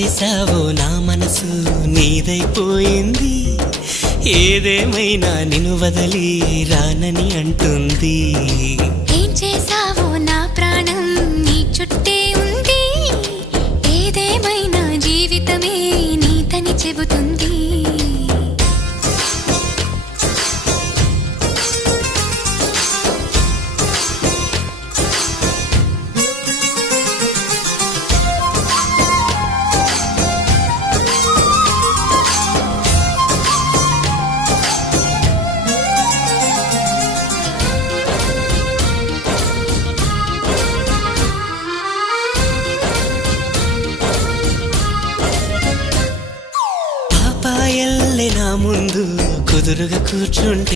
చేసావో నా మనసు నీదైపోయింది ఏదేమైనా నిన్ను వదిలి రానని అంటుంది ఏం చేసావో నా ప్రాణం నీ చుట్టే ఉంది ఏదేమైనా జీవితమే నీతని చెబుతుంది పాపాయల్లే నా ముందు కుదురుగా కూర్చుంటే